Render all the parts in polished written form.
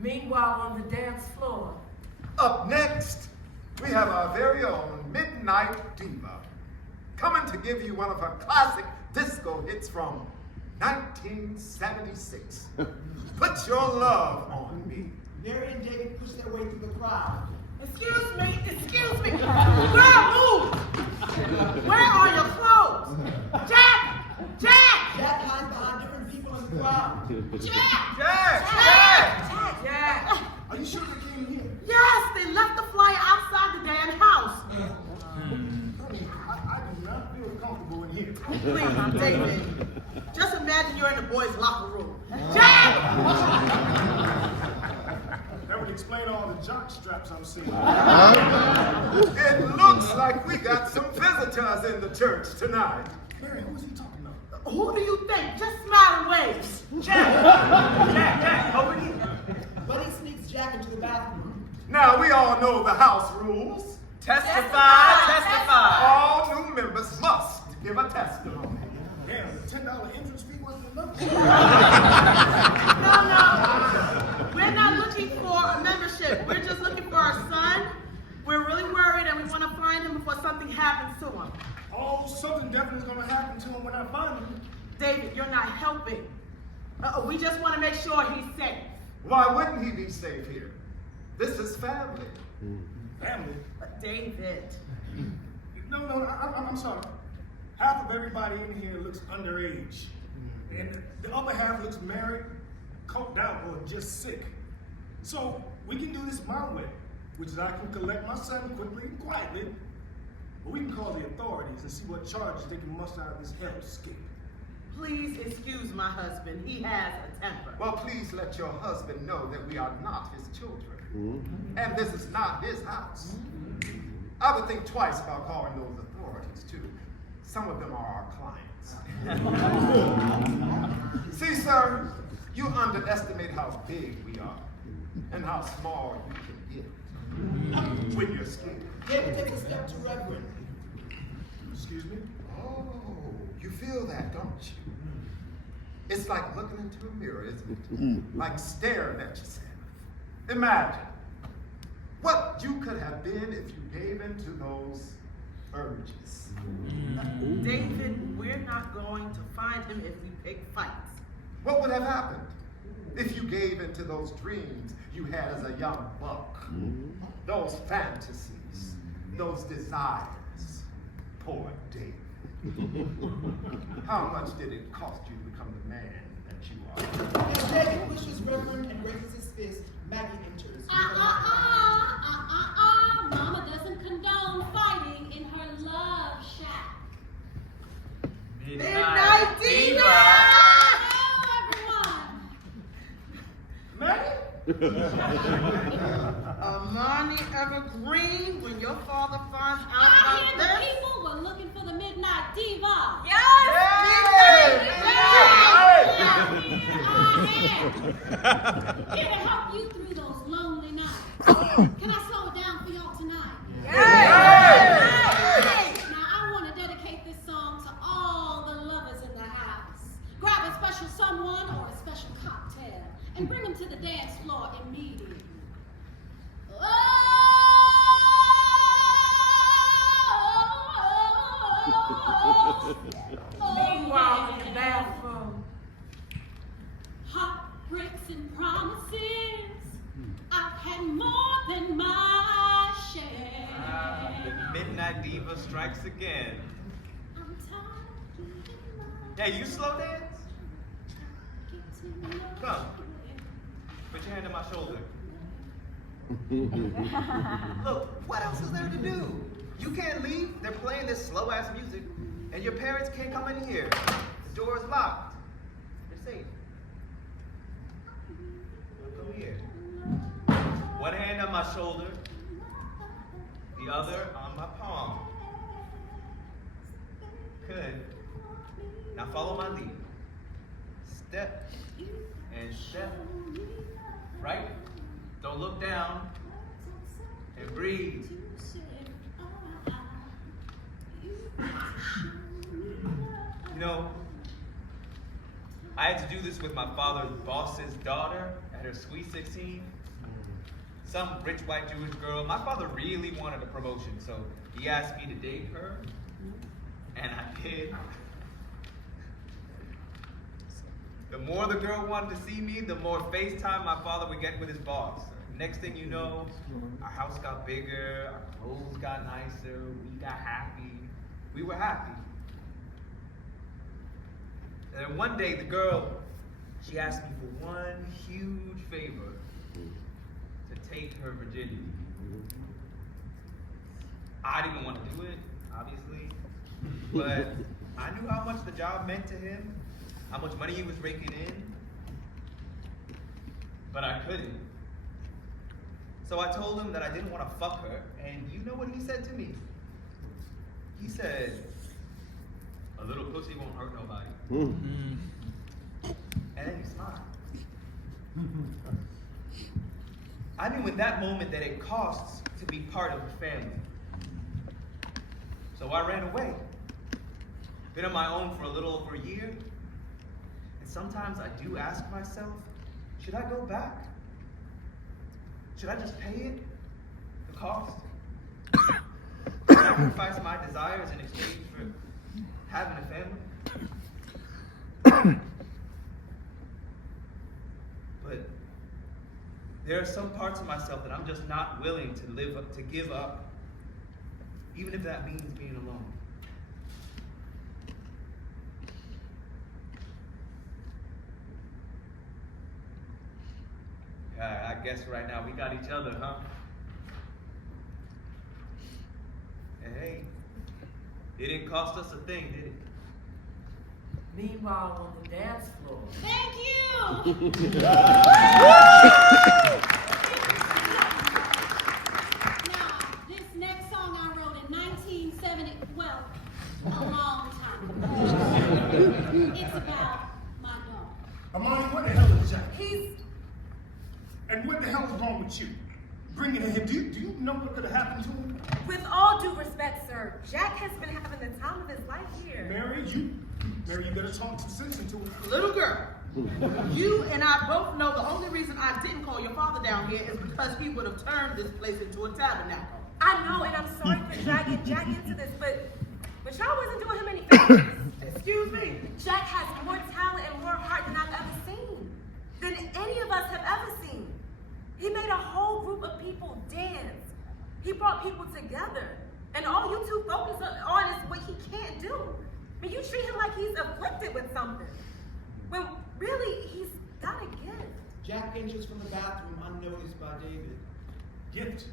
Meanwhile, on the dance floor. Up next, we have our very own Midnight Diva, coming to give you one of her classic disco hits from 1976. Put Your Love on Me. Mary and David pushed their way through the crowd. Excuse me. Girl, move! Where are your clothes? Jack! Jack hides behind different people in the crowd. Jack! Are you sure they came here? Yes, they left the flyer outside the damn house. I do not feel comfortable in here. Please, David. Just imagine you're in the boys' locker room. Jack! That would explain all the jock straps I'm seeing. It looks like we got some visitors in the church tonight. Mary, who is he talking about? Who do you think? Just smile and wave. Jack, over here. Buddy sneaks Jack into the bathroom. Now, we all know the house rules. Testify. All new members must give a testimony. Damn, the $10 entrance fee wasn't enough. No. We're not looking for a membership. We're just looking for our son. We're really worried and we want to find him before something happens to him. Oh, something definitely is going to happen to him when I find him. David, you're not helping. We just want to make sure he's safe. Why wouldn't he be safe here? This is family. Family? David. No, I'm sorry. Half of everybody in here looks underage. And the other half looks married, coked out, or just sick. So we can do this my way, which is I can collect my son quickly and quietly, but we can call the authorities and see what charges they can muster out of this hellscape. Please excuse my husband. He has a temper. Well, please let your husband know that we are not his children. And this is not his house. I would think twice about calling those authorities, too. Some of them are our clients. See, sir, you underestimate how big we are and how small you can get when you're scared. David takes a step to Reverend. Excuse me? Oh, you feel that, don't you? It's like looking into a mirror, isn't it? Like staring at yourself. Imagine what you could have been if you gave in to those urges. David, we're not going to find him if we pick fights. What would have happened if you gave in to those dreams you had as a young buck? Those fantasies, those desires. Poor David. How much did it cost you to become the man that you are? As David pushes Reverend and raises his fist, Maggie enters. Mama doesn't condone fighting in her love shack. Midnight Diva! Hello, everyone. Maggie? Amani Evergreen, when your father finds out I about hear the this. people were looking for the Midnight Diva. Here to help you through those lonely nights. Can I slow it down for y'all tonight? Now I want to dedicate this song to all the lovers in the house. Grab a special someone or a special cocktail and bring them to the dance floor immediately. Meanwhile, in the bathroom. Heartbreaks and promises, I've had more than my share. The Midnight Diva strikes again. I'm tired. Hey, you slow dance? Come. Put your hand on my shoulder. Look, what else is there to do? You can't leave. They're playing this slow-ass music, and your parents can't come in here. The door is locked. You're safe. Now come here. One hand on my shoulder, the other on my palm. Good. Now follow my lead. Step and step. Right? Don't look down. And breathe. You know, I had to do this with my father's boss's daughter at her sweet 16. Some rich white Jewish girl. My father really wanted a promotion, so he asked me to date her, and I did. The more the girl wanted to see me, the more FaceTime my father would get with his boss. Next thing you know, our house got bigger, our clothes got nicer, we got happy. We were happy. And then one day, the girl, she asked me for one huge favor, to take her virginity. I didn't want to do it, obviously, but I knew how much the job meant to him, how much money he was raking in, but I couldn't. So I told him that I didn't want to fuck her, and you know what he said to me? He said, "A little pussy won't hurt nobody." And then he smiled. I knew in that moment that it costs to be part of the family. So I ran away. Been on my own for a little over a year. And sometimes I do ask myself, should I go back? Should I just pay it? The cost? Sacrifice my desires in exchange for having a family? But there are some parts of myself that I'm just not willing to give up, even if that means being alone. I guess right now we got each other, huh? And hey, it didn't cost us a thing, did it? Meanwhile, on the dance floor. Thank you! Now, this next song I wrote in 1970, well, a long time ago. It's about my dog. Amani, what the hell is Jack? He's And what the hell is wrong with you? Bringing him, do you know what could have happened to him? With all due respect, sir, Jack has been having the time of his life here. Mary, you better talk some sense into him. Little girl, you and I both know the only reason I didn't call your father down here is because he would have turned this place into a tabernacle. I know, and I'm sorry for dragging Jack into this, but y'all wasn't doing him any favors. Excuse me. Jack has more talent and more heart than I've ever seen, than any of us have ever seen. He made a whole group of people dance. He brought people together. And all you two focus on is what he can't do. I mean, you treat him like he's afflicted with something. When really, he's got a gift. Jack enters from the bathroom unnoticed by David. Gift?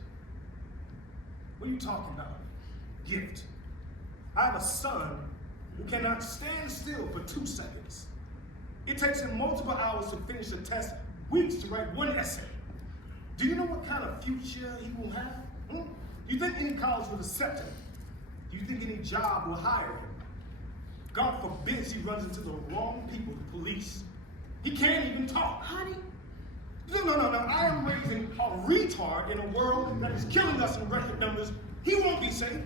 What are you talking about? Gift. I have a son who cannot stand still for 2 seconds. It takes him multiple hours to finish a test, weeks to write one essay. Do you know what kind of future he will have? Do you think any college will accept him? Do you think any job will hire him? God forbids he runs into the wrong people, the police. He can't even talk. Honey. No. I am raising a retard in a world that is killing us in record numbers. He won't be safe.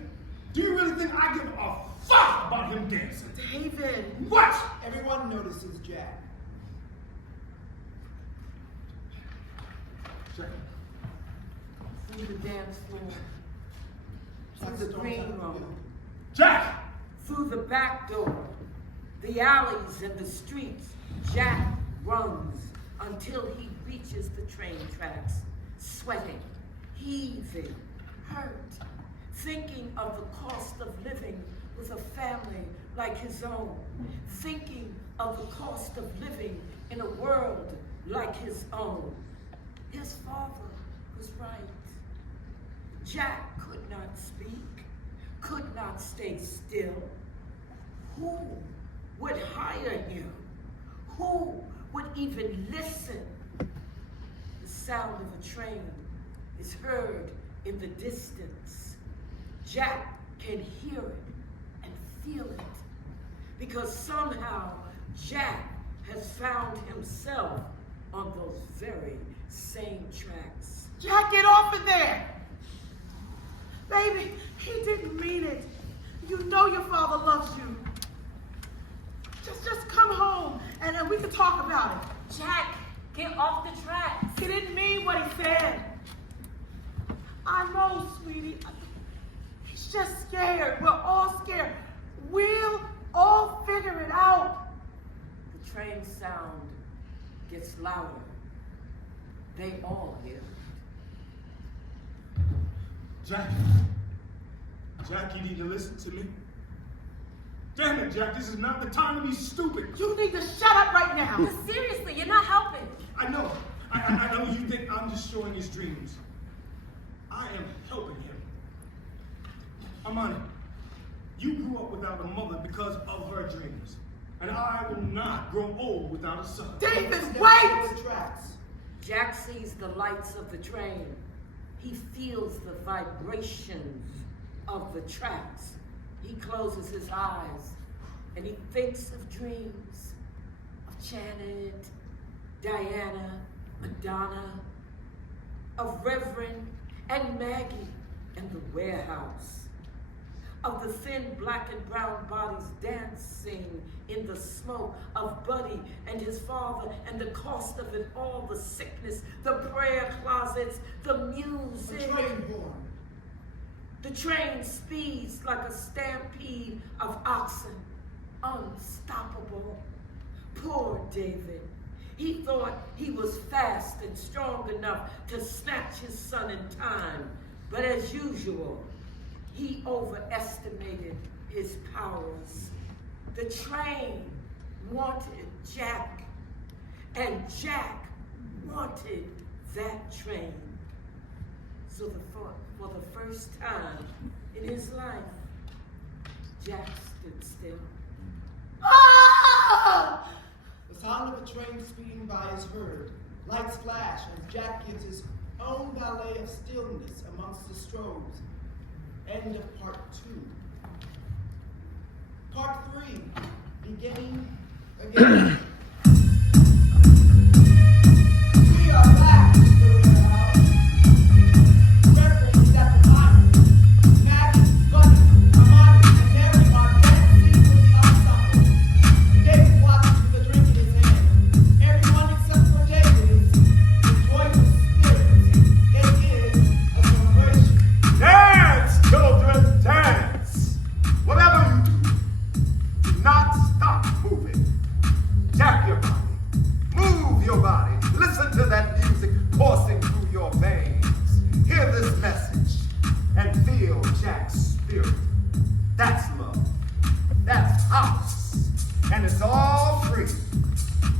Do you really think I give a fuck about him dancing? David. What? Everyone notices Jack. Jack. through the dance floor, through the green room, Jack! through the back door, the alleys and the streets. Jack runs until he reaches the train tracks, sweating, heaving, hurt, thinking of the cost of living with a family like his own, thinking of the cost of living in a world like his own. His father was right. Jack could not speak, could not stay still. Who would hire him? Who would even listen? The sound of a train is heard in the distance. Jack can hear it and feel it because somehow Jack has found himself on those very same tracks. Jack, get off of there! Baby, he didn't mean it. You know your father loves you. Just come home and we can talk about it. Jack, get off the tracks. He didn't mean what he said. I know, sweetie. He's just scared. We're all scared. We'll all figure it out. The train sound gets louder. They all hear it. Jack, you need to listen to me. Damn it, Jack, this is not the time to be stupid. You need to shut up right now. But seriously, you're not helping. I know. I know you think I'm destroying his dreams. I am helping him. Amani, you grew up without a mother because of her dreams. And I will not grow old without a son. David, Step wait! off the tracks. Jack sees the lights of the train. He feels the vibrations of the tracks. He closes his eyes and he thinks of dreams of Janet, Diana, Madonna, of Reverend and Maggie and the warehouse, of the thin black and brown bodies dancing in the smoke, of Buddy and his father and the cost of it all, the sickness, the prayer closets, the The music. train horn. The train speeds like a stampede of oxen, unstoppable. Poor David. He thought he was fast and strong enough to snatch his son in time, but as usual, he overestimated his powers. The train wanted Jack, and Jack wanted that train. So for the first time in his life, Jack stood still. Ah! The sound of a train speeding by is heard. Lights flash as Jack gives his own ballet of stillness amongst the strobes. End of part 2. Part 3, beginning again. We are back to the warehouse. Reverend is at the line. Maggie, Buddy, Amani, and Mary are dancing with the ensemble. David watches with a drink in his hand. Everyone except for David is in joyful spirits. It is a celebration. Dance, children, dance! Whatever you do, do not stop moving. Jack your body. Move your body. Listen to that music coursing through your veins. Hear this message and feel Jack's spirit. That's love. That's house. And it's all free.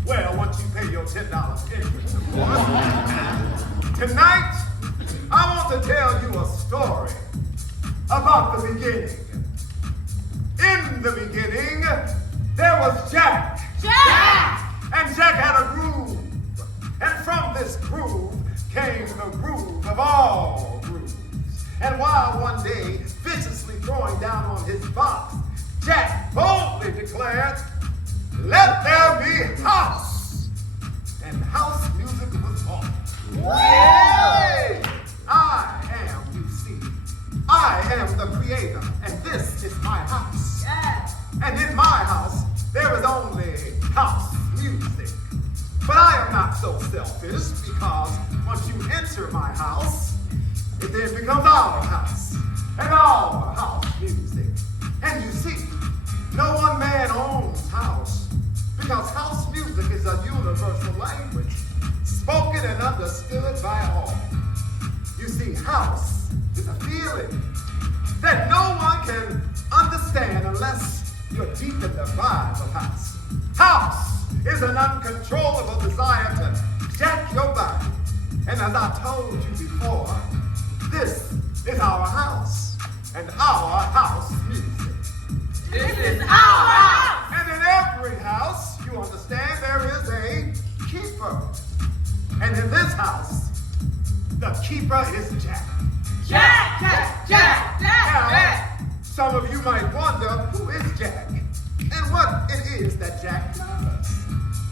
Well, once you pay your $10 interest, of course. Tonight, I want to tell you a story about the beginning. In the beginning, there was Jack. Jack! And Jack had a groove. And from this groove came the groove of all grooves. And while one day viciously throwing down on his box, Jack boldly declared, "Let there be house." And house music was born. Yay! I am, you see, I am the creator, and this is my house. Yes. And in my house, there is only house music. But I am not so selfish, because once you enter my house, it then becomes our house, and our house music. And you see, no one man owns house, because house music is a universal language, spoken and understood by all. You see, house is a feeling that no one can understand unless you're deep in the vibe of house. House is an uncontrollable desire to jack your body. And as I told you before, this is our house and our house music. This is our house! And in every house, you understand, there is a keeper. And in this house, the keeper is Jack. Jack! Jack! Jack! Now, Jack! some of you might wonder, who is Jack? And what it is that Jack does.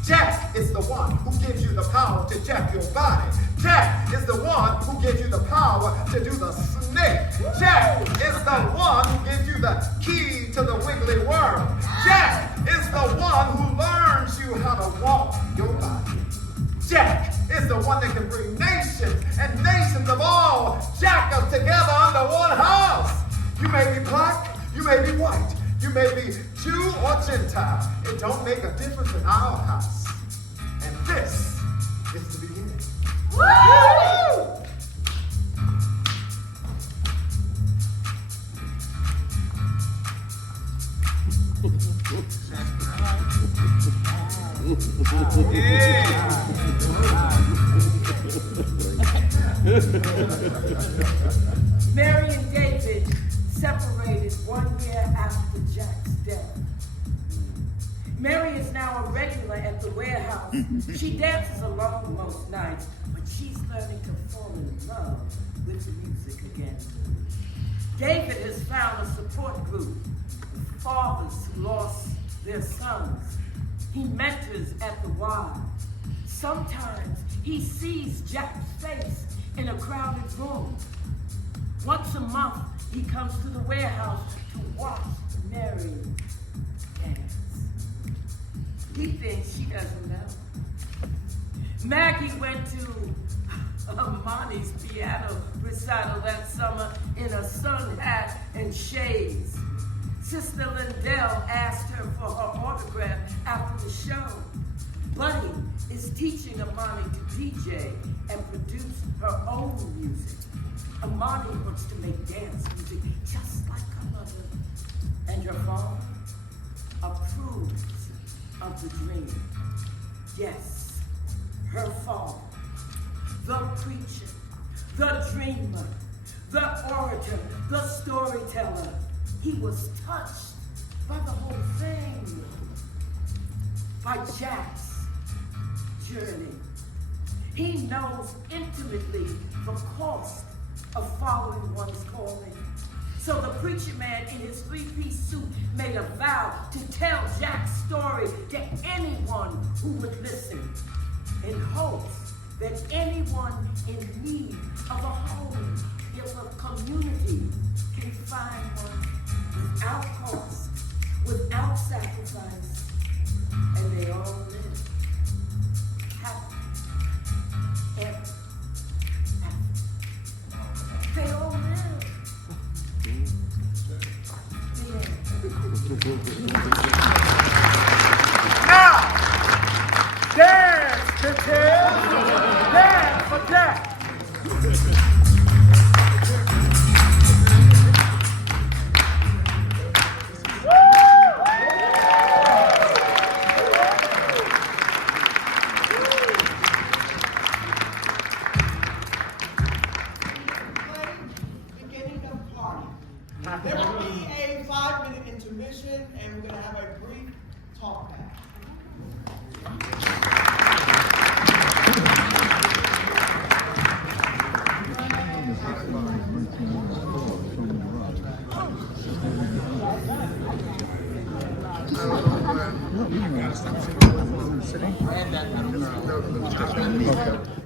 Jack is the one who gives you the power to jack your body, Jack is the one who gives you the power to do the snake. Jack is the one who gives you the key to the wiggly worm. Jack is the one who learns you how to walk your body. Jack is the one that can bring nations and nations of all jack up together under one house. You may be black, you may be white, you may be Jew or Gentile. It don't make a difference in our house. And this is the beginning. Woo! Mary and David separated 1 year after Jack's death. Mary is now a regular at the warehouse. She dances alone most nights, but she's learning to fall in love with the music again. David has found a support group of fathers who lost their sons. He mentors at the Y. Sometimes he sees Jack's face in a crowded room. Once a month, he comes to the warehouse to watch Mary dance. He thinks she doesn't know. Maggie went to Amani's piano recital that summer in a sun hat and shades. Sister Lindell asked her for her autograph after the show. Buddy is teaching Amani to DJ and produce her own music. Amani wants to make dance music just like her mother. And her father approves of the dream. Yes, her father, the preacher, the dreamer, the orator, the storyteller. He was touched by the whole thing, by Jack's journey. He knows intimately the cost of following one's calling. So the preacher man in his three-piece suit made a vow to tell Jack's story to anyone who would listen, in hopes that anyone in need of a home, if a community can find one without cost, without sacrifice, and they all live happy ever after. They all live. Now, dance, bitches! Dance for Jack! Beginning of party. There will be a 5-minute intermission, and we're going to have a brief talk back. Okay.